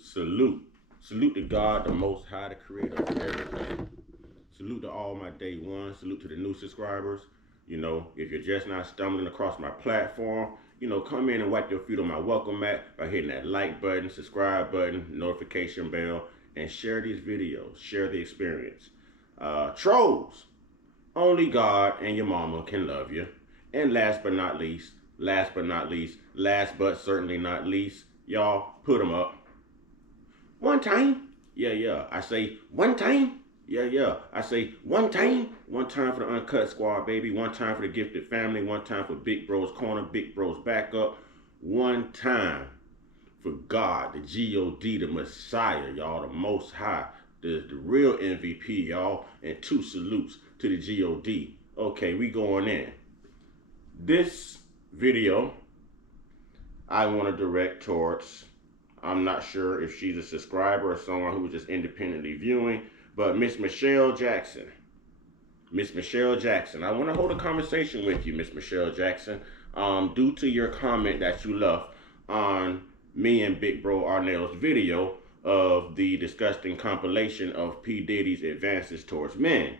Salute to God, the Most High, the Creator of everything. Salute to all my day one. Salute to the new subscribers. If you're just not stumbling across my platform, come in and wipe your feet on my welcome mat by hitting that like button, subscribe button, notification bell, and share these videos. Share the experience. Trolls, only God and your mama can love you. And last but certainly not least, y'all put them up. One time. Yeah. I say one time. Yeah. I say one time. One time for the Uncut Squad, baby. One time for the Gifted Family. One time for Big Bro's Corner, Big Bro's Backup. One time for God, the G-O-D, the Messiah, y'all, the Most High, the real MVP, y'all. And 2 salutes to the G-O-D. Okay, we going in. This video I want to direct towards, I'm not sure if she's a subscriber or someone who was just independently viewing, but Miss Michelle Jackson. Miss Michelle Jackson, I want to hold a conversation with you, Miss Michelle Jackson, due to your comment that you left on me and Big Bro Arnell's video of the disgusting compilation of P. Diddy's advances towards men.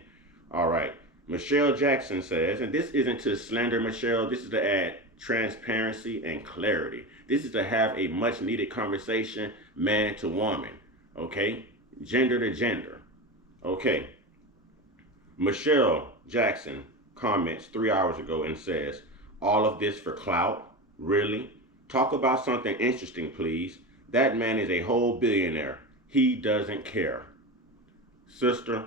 All right. Michelle Jackson says, and this isn't to slander Michelle, this is to add transparency and clarity. This is to have a much needed conversation, man to woman, okay? Gender to gender, okay? Michelle Jackson comments 3 hours ago and says, all of this for clout? Really? Talk about something interesting, please. That man is a whole billionaire. He doesn't care. Sister,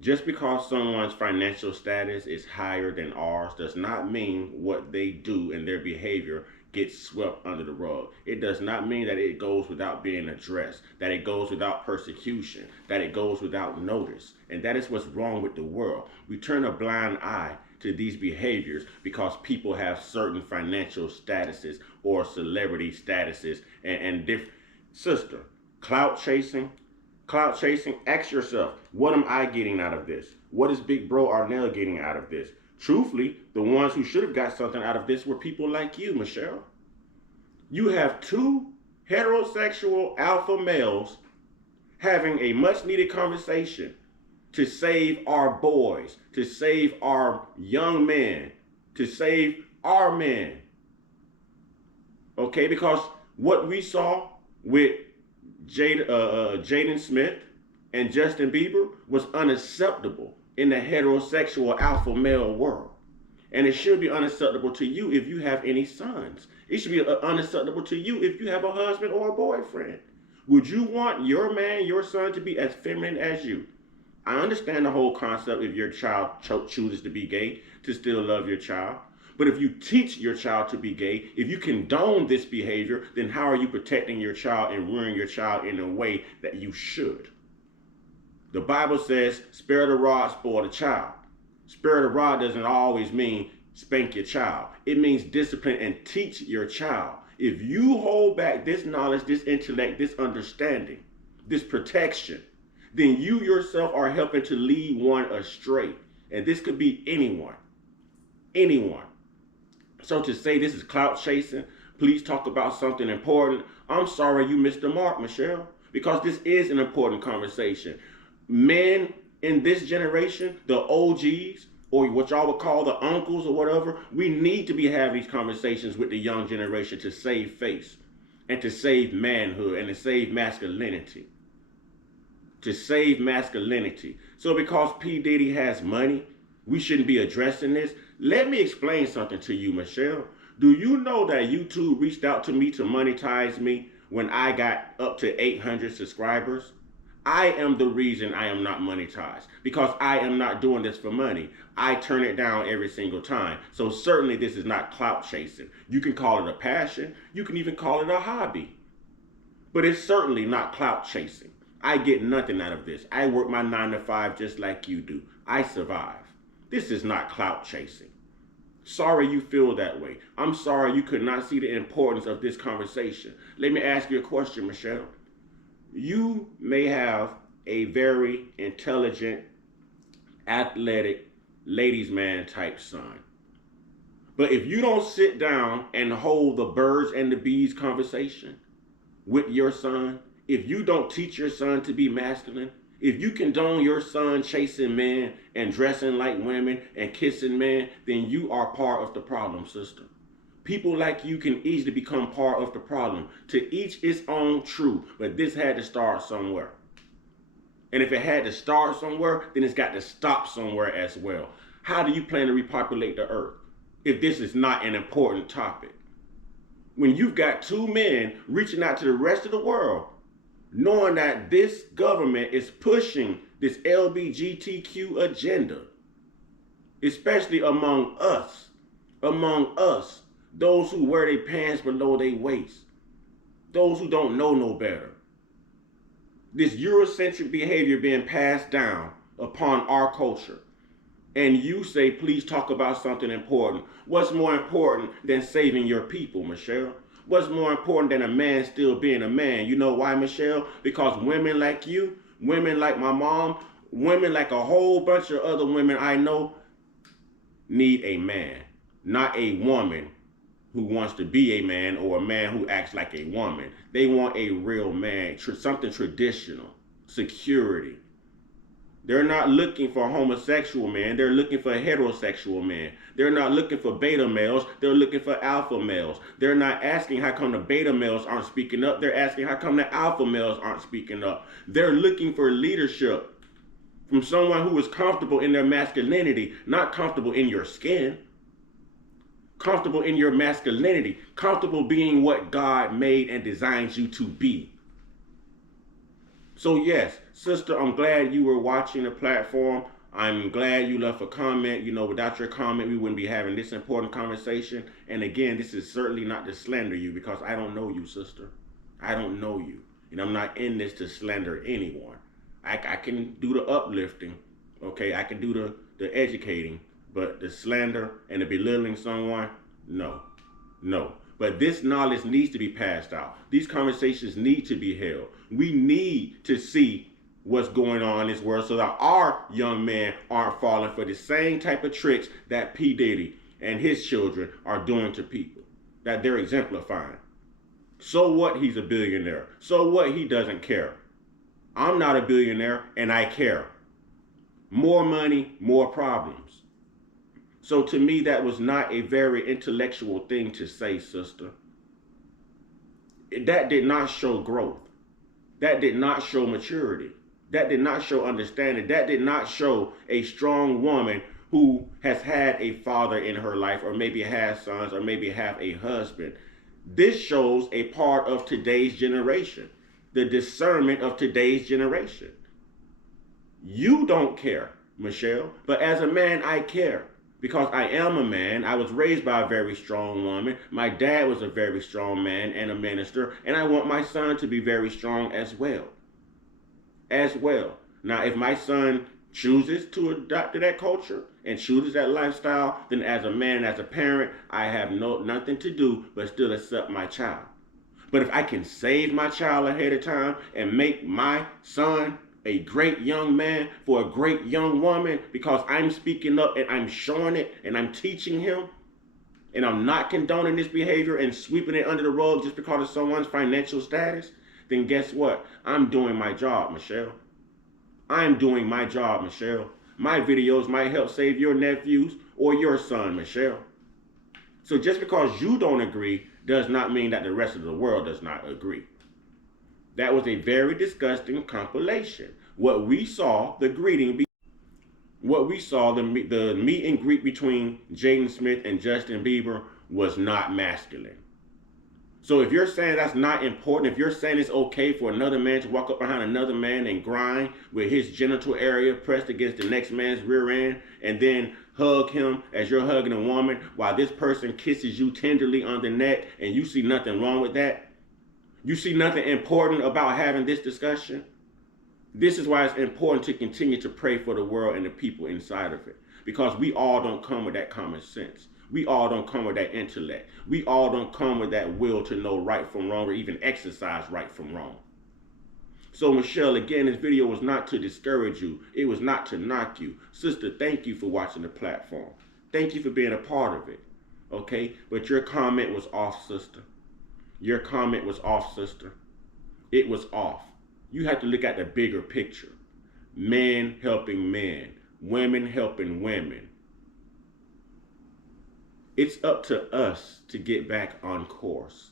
just because someone's financial status is higher than ours does not mean what they do and their behavior gets swept under the rug. It does not mean that it goes without being addressed, that it goes without persecution, that it goes without notice. And that is what's wrong with the world. We turn a blind eye to these behaviors because people have certain financial statuses or celebrity statuses and different. Sister, clout chasing, ask yourself, what am I getting out of this? What is Big Bro Arnell getting out of this? Truthfully, the ones who should have got something out of this were people like you, Michelle. You have 2 heterosexual alpha males having a much needed conversation to save our boys, to save our young men, to save our men. Okay, because what we saw with Jaden Smith and Justin Bieber was unacceptable in the heterosexual alpha male world. And it should be unacceptable to you if you have any sons. It should be unacceptable to you if you have a husband or a boyfriend. Would you want your man, your son, to be as feminine as you? I understand the whole concept if your child chooses to be gay, to still love your child. But if you teach your child to be gay, if you condone this behavior, then how are you protecting your child and rearing your child in a way that you should? The Bible says, spare the rod, spoil the child. Spare the rod doesn't always mean spank your child. It means discipline and teach your child. If you hold back this knowledge, this intellect, this understanding, this protection, then you yourself are helping to lead one astray. And this could be anyone. Anyone. So to say this is clout chasing, please talk about something important. I'm sorry you missed the mark, Michelle, because this is an important conversation. Men in this generation, the OGs, or what y'all would call the uncles or whatever, we need to be having these conversations with the young generation to save face and to save manhood and to save masculinity. To save masculinity. So because P. Diddy has money, we shouldn't be addressing this. Let me explain something to you, Michelle. Do you know that YouTube reached out to me to monetize me when I got up to 800 subscribers? I am the reason I am not monetized because I am not doing this for money. I turn it down every single time. So certainly this is not clout chasing. You can call it a passion. You can even call it a hobby. But it's certainly not clout chasing. I get nothing out of this. I work my 9 to 5 just like you do. I survive. This is not clout chasing. Sorry you feel that way. I'm sorry you could not see the importance of this conversation. Let me ask you a question, Michelle. You may have a very intelligent, athletic, ladies' man type son. But if you don't sit down and hold the birds and the bees conversation, with your son, if you don't teach your son to be masculine, if you condone your son chasing men and dressing like women and kissing men, then you are part of the problem, sister. People like you can easily become part of the problem. To each its own true, but this had to start somewhere. And if it had to start somewhere, then it's got to stop somewhere as well. How do you plan to repopulate the earth if this is not an important topic? When you've got two men reaching out to the rest of the world, knowing that this government is pushing this LGBTQ agenda, especially among us, those who wear their pants below their waist, those who don't know no better. This Eurocentric behavior being passed down upon our culture. And you say, please talk about something important. What's more important than saving your people, Michelle? What's more important than a man still being a man? You know why, Michelle? Because women like you, women like my mom, women like a whole bunch of other women I know need a man, not a woman who wants to be a man or a man who acts like a woman. They want a real man, something traditional, security. They're not looking for a homosexual man. They're looking for a heterosexual man. They're not looking for beta males. They're looking for alpha males. They're not asking how come the beta males aren't speaking up. They're asking how come the alpha males aren't speaking up. They're looking for leadership from someone who is comfortable in their masculinity, not comfortable in your skin. Comfortable in your masculinity. Comfortable being what God made and designed you to be. So yes, sister, I'm glad you were watching the platform. I'm glad you left a comment. You know, without your comment, we wouldn't be having this important conversation. And again, this is certainly not to slander you because I don't know you, sister. I don't know you. And I'm not in this to slander anyone. I can do the uplifting, okay? I can do the educating, but the slander and the belittling someone, no. But this knowledge needs to be passed out. These conversations need to be held. We need to see what's going on in this world so that our young men aren't falling for the same type of tricks that P. Diddy and his children are doing to people, that they're exemplifying. So what he's a billionaire? So what he doesn't care? I'm not a billionaire and I care. More money, more problems. So to me, that was not a very intellectual thing to say, sister. That did not show growth. That did not show maturity. That did not show understanding. That did not show a strong woman who has had a father in her life, or maybe has sons, or maybe have a husband. This shows a part of today's generation, the discernment of today's generation. You don't care, Michelle, but as a man, I care. Because I am a man. I was raised by a very strong woman. My dad was a very strong man and a minister. And I want my son to be very strong as well. Now, if my son chooses to adopt that culture and chooses that lifestyle, then as a man, as a parent, I have nothing to do but still accept my child. But if I can save my child ahead of time and make my son a great young man for a great young woman because I'm speaking up and I'm showing it and I'm teaching him and I'm not condoning this behavior and sweeping it under the rug just because of someone's financial status, then guess what? I'm doing my job, Michelle. I'm doing my job, Michelle. My videos might help save your nephews or your son, Michelle. So just because you don't agree does not mean that the rest of the world does not agree. That was a very disgusting compilation. What we saw, the meet and greet between Jaden Smith and Justin Bieber was not masculine. So if you're saying that's not important, if you're saying it's okay for another man to walk up behind another man and grind with his genital area pressed against the next man's rear end and then hug him as you're hugging a woman while this person kisses you tenderly on the neck and you see nothing wrong with that, you see nothing important about having this discussion? This is why it's important to continue to pray for the world and the people inside of it. Because we all don't come with that common sense. We all don't come with that intellect. We all don't come with that will to know right from wrong or even exercise right from wrong. So Michelle, again, this video was not to discourage you. It was not to knock you. Sister, thank you for watching the platform. Thank you for being a part of it. Okay? But your comment was off, sister. Your comment was off, sister. It was off. You have to look at the bigger picture. Men helping men, women helping women. It's up to us to get back on course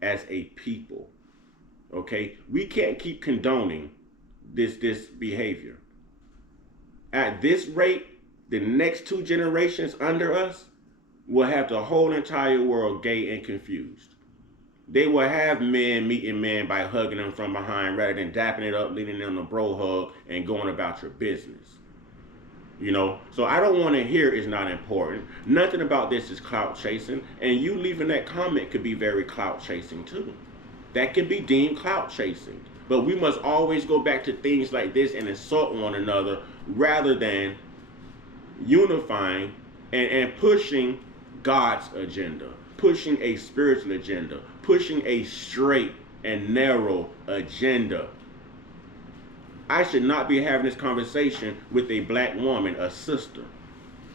as a people. Okay? We can't keep condoning this behavior. At this rate, the next 2 generations under us will have the whole entire world gay and confused. They will have men meeting men by hugging them from behind rather than dapping it up, leading them a bro hug, and going about your business. You know, so I don't want to hear it's not important. Nothing about this is clout chasing, and you leaving that comment could be very clout chasing too. That can be deemed clout chasing. But we must always go back to things like this and insult one another rather than unifying and pushing God's agenda, pushing a spiritual agenda, pushing a straight and narrow agenda. I should not be having this conversation with a black woman, a sister,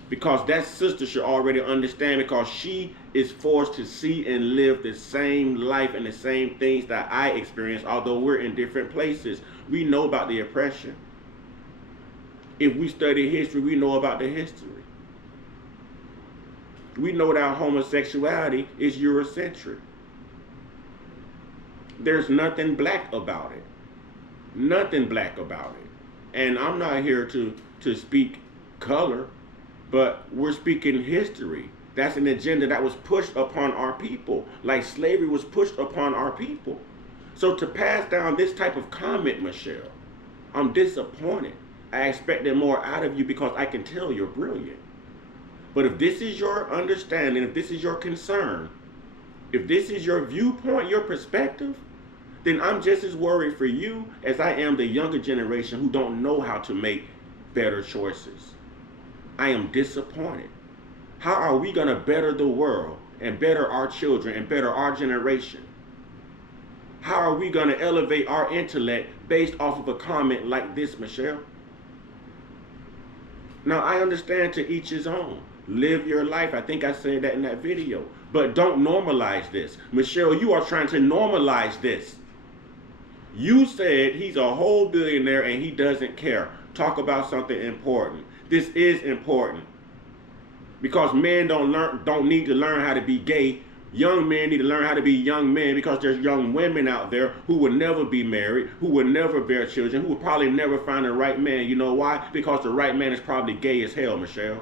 because that sister should already understand, because she is forced to see and live the same life and the same things that I experience, although we're in different places. We know about the oppression. If we study history, we know about the history. We know that homosexuality is Eurocentric. There's nothing black about it. Nothing black about it. And I'm not here to speak color, but we're speaking history. That's an agenda that was pushed upon our people, like slavery was pushed upon our people. So to pass down this type of comment, Michelle, I'm disappointed. I expected more out of you because I can tell you're brilliant. But if this is your understanding, if this is your concern, if this is your viewpoint, your perspective, then I'm just as worried for you as I am the younger generation who don't know how to make better choices. I am disappointed. How are we going to better the world and better our children and better our generation? How are we going to elevate our intellect based off of a comment like this, Michelle? Now, I understand to each his own. Live your life. I think I said that in that video. But don't normalize this. Michelle, you are trying to normalize this. You said he's a whole billionaire and he doesn't care. Talk about something important. This is important. Because men don't need to learn how to be gay. Young men need to learn how to be young men, because there's young women out there who will never be married, who will never bear children, who will probably never find the right man. You know why? Because the right man is probably gay as hell, Michelle.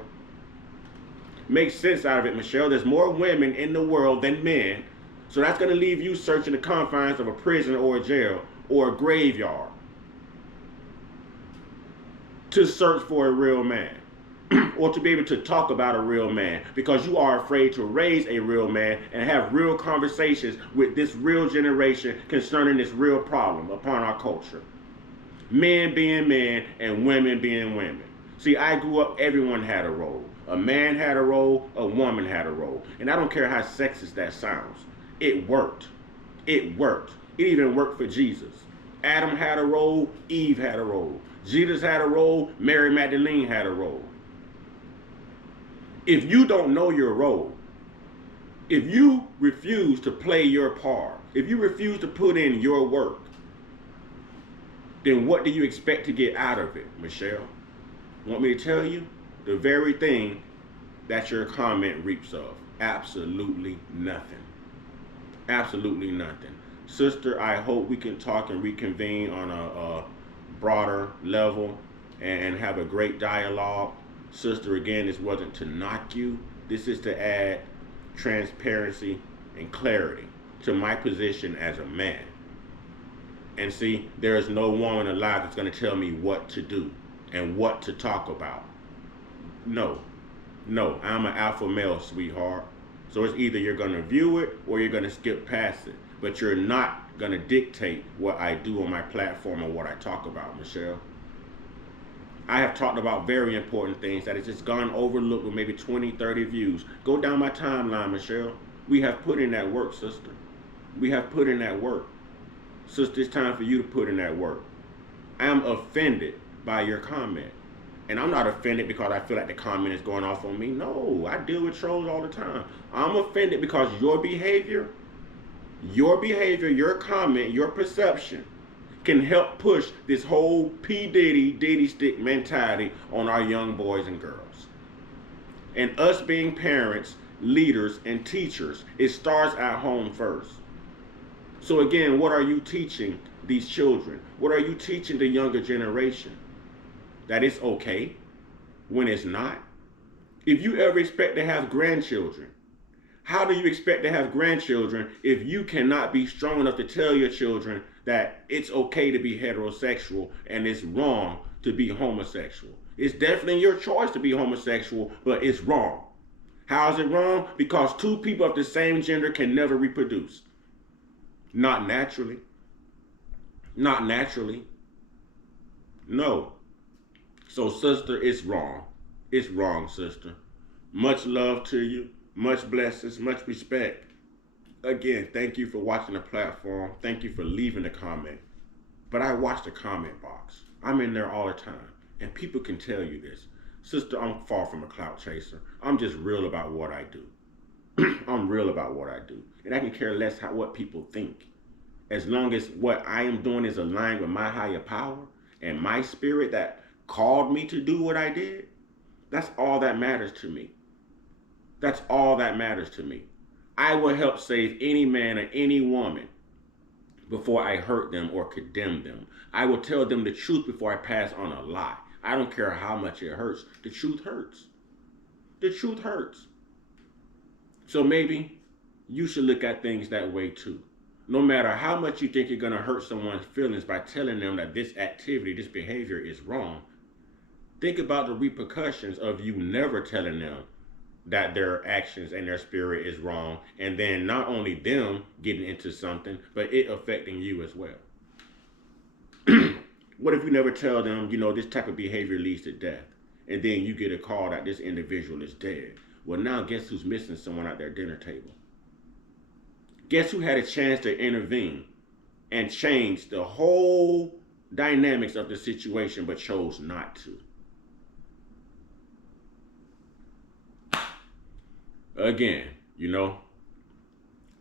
Make sense out of it, Michelle. There's more women in the world than men. So that's going to leave you searching the confines of a prison or a jail or a graveyard to search for a real man. Or to be able to talk about a real man, because you are afraid to raise a real man and have real conversations with this real generation concerning this real problem upon our culture. Men being men and women being women. See, I grew up, everyone had a role. A man had a role, a woman had a role. And I don't care how sexist that sounds. It worked. It worked. It even worked for Jesus. Adam had a role, Eve had a role. Jesus had a role, Mary Magdalene had a role. If you don't know your role, if you refuse to play your part, if you refuse to put in your work, then what do you expect to get out of it, Michelle? Want me to tell you? The very thing that your comment reaps of. Absolutely nothing. Absolutely nothing. Sister, I hope we can talk and reconvene on a broader level and have a great dialogue. Sister, again, this wasn't to knock you. This is to add transparency and clarity to my position as a man. And see, there is no woman alive that's going to tell me what to do and what to talk about. No, I'm an alpha male, sweetheart. So it's either you're going to view it or you're going to skip past it. But you're not going to dictate what I do on my platform or what I talk about, Michelle. I have talked about very important things that has just gone overlooked with maybe 20, 30 views. Go down my timeline, Michelle. We have put in that work, sister. We have put in that work. Sister, it's time for you to put in that work. I am offended by your comment. And I'm not offended because I feel like the comment is going off on me. No, I deal with trolls all the time. I'm offended because your behavior Your behavior, your comment, your perception can help push this whole P. Diddy stick mentality on our young boys and girls. And us being parents, leaders, and teachers, it starts at home first. So again, what are you teaching these children? What are you teaching the younger generation? That it's okay when it's not? If you ever expect to have grandchildren, how do you expect to have grandchildren if you cannot be strong enough to tell your children that it's okay to be heterosexual and it's wrong to be homosexual? It's definitely your choice to be homosexual, but it's wrong. How is it wrong? Because two people of the same gender can never reproduce. Not naturally. Not naturally. No. So, sister, it's wrong. It's wrong, sister. Much love to you. Much blessings. Much respect. Again, thank you for watching the platform. Thank you for leaving the comment. But I watch the comment box. I'm in there all the time. And people can tell you this. Sister, I'm far from a clout chaser. I'm just real about what I do. I'm real about what I do. And I can care less what people think. As long as what I am doing is aligned with my higher power and my spirit that called me to do what I did, that's all that matters to me. That's all that matters to me. I will help save any man or any woman before I hurt them or condemn them. I will tell them the truth before I pass on a lie. I don't care how much it hurts. The truth hurts. The truth hurts. So maybe you should look at things that way too. No matter how much you think you're going to hurt someone's feelings by telling them that this activity, this behavior is wrong, think about the repercussions of you never telling them that their actions and their spirit is wrong, and then not only them getting into something, but it affecting you as well. What if you never tell them, this type of behavior leads to death, and then you get a call that this individual is dead? Well, now guess who's missing someone at their dinner table? Guess who had a chance to intervene and change the whole dynamics of the situation but chose not to? Again,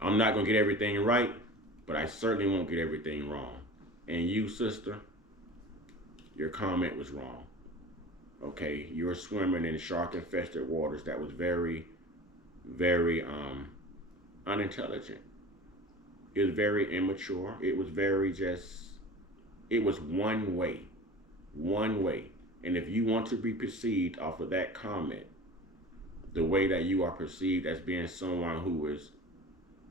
I'm not going to get everything right, but I certainly won't get everything wrong. And you, sister, your comment was wrong. Okay, you're swimming in shark-infested waters. That was very, very unintelligent. It was very immature. It was it was one way. One way. And if you want to be perceived off of that comment, the way that you are perceived as being someone who is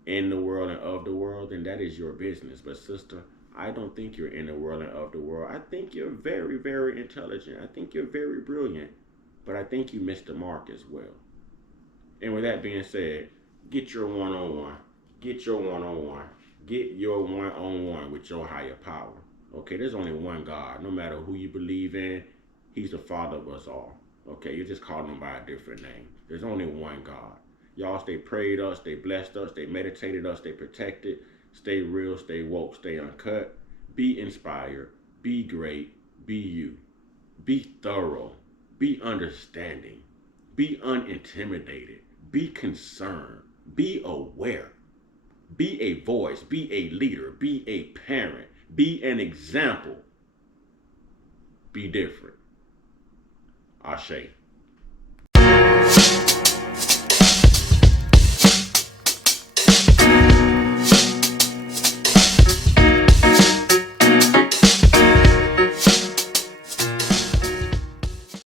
in the world and of the world, then that is your business. But sister, I don't think you're in the world and of the world. I think you're very, very intelligent. I think you're very brilliant. But I think you missed the mark as well. And with that being said, get your one-on-one. Get your one-on-one. Get your one-on-one with your higher power. Okay, there's only one God. No matter who you believe in, he's the Father of us all. Okay, you're just calling him by a different name. There's only one God. Y'all stay prayed us, stay blessed us, stay meditated us, stay protected, stay real, stay woke, stay uncut. Be inspired, be great, be you. Be thorough, be understanding, be unintimidated, be concerned, be aware, be a voice, be a leader, be a parent, be an example, be different. Ashe.